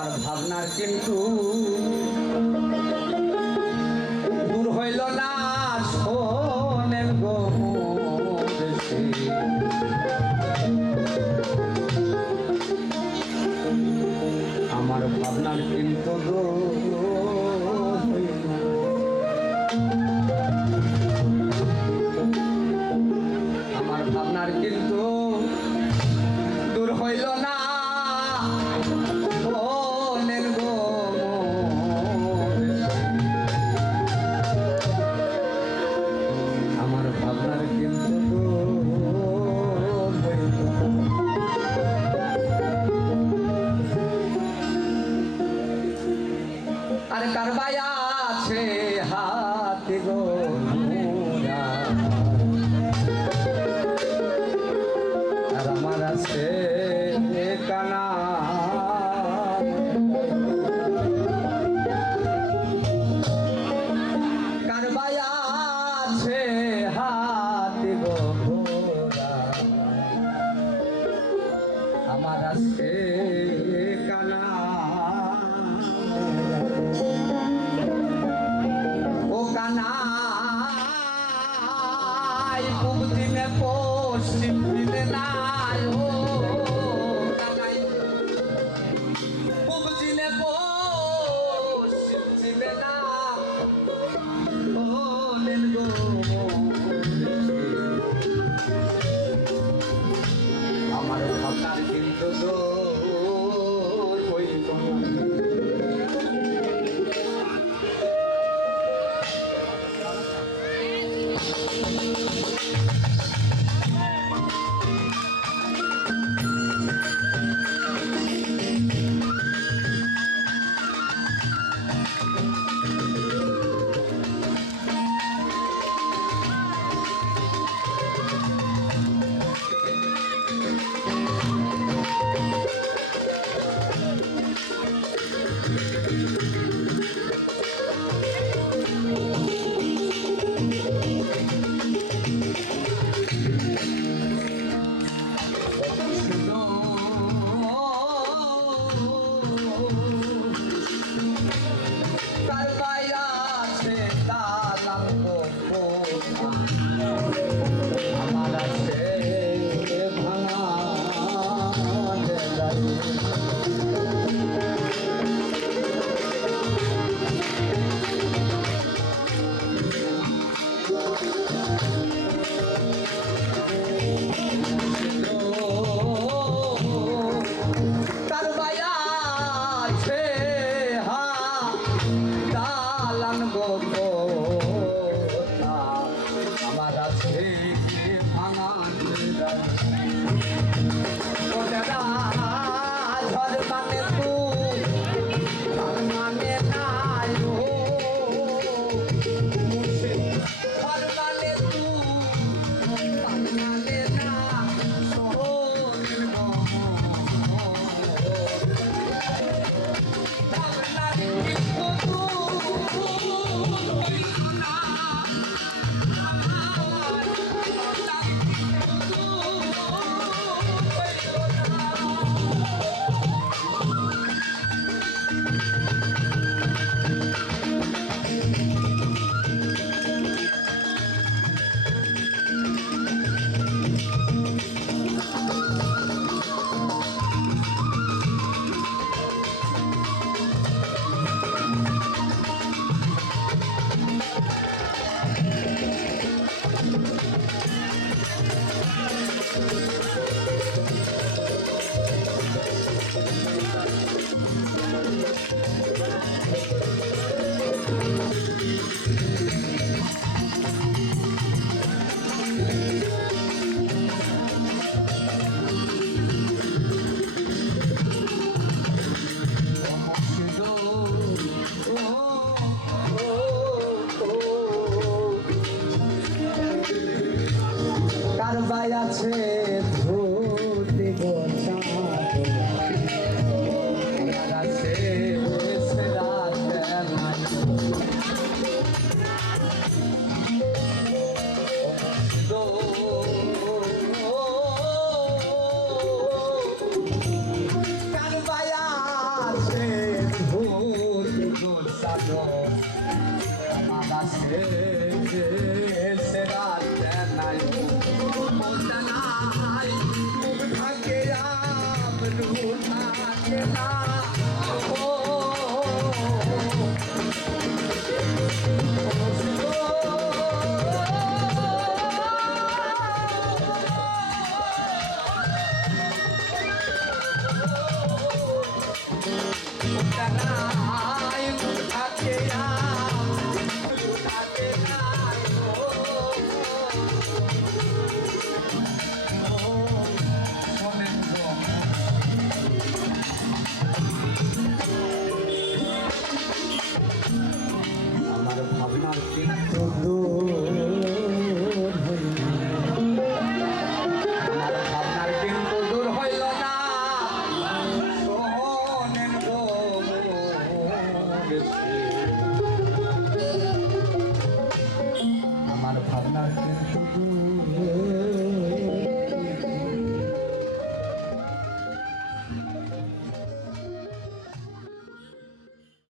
আমার ভাবনার কিন্তু কার কারবাই আছে হাতে গো আর আমার আছে কানা কারবাই আছে হাতে গো আমার আছে poste milenário Ei. আছে?